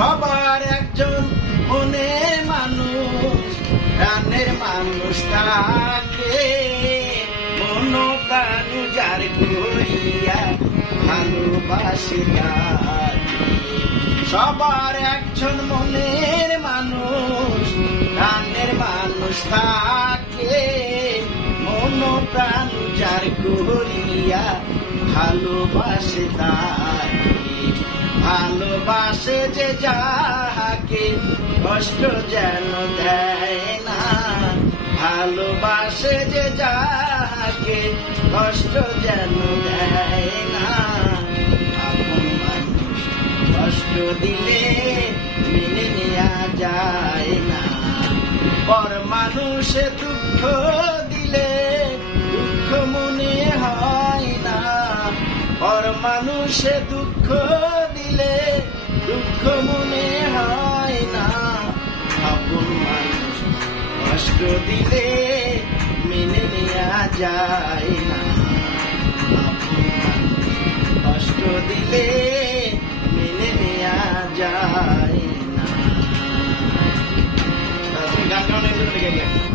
সবার একজন মনের মানুষ, প্রাণের মানুষ থাকে, মন প্রাণ যার করিয়া ভালোবাসি তাকে। সবার একজন মনের মানুষ, প্রাণের মানুষ থাকে, মন প্রাণ যার করিয়া ভালোবাসে তাকে। ভালোবাসে যে যাহাকে কষ্ট যেন দেয় না, ভালোবাসে যে যাহাকে কষ্ট যেন দেয় না। আপন মানুষ কষ্ট দিলে মেনে নেওয়া যায় না, পর মানুষে দুঃখ দিলে দুঃখ মনে হয় না, পর মানুষে দুঃখ দিলে দুঃখ মনে হয় না। আপন মানুষ কষ্ট দিলে মেনে নেওয়া যায় না, আপন মানুষ কষ্ট দিলে মেনে নেওয়া যায় না। গান গাওয়ার জন্য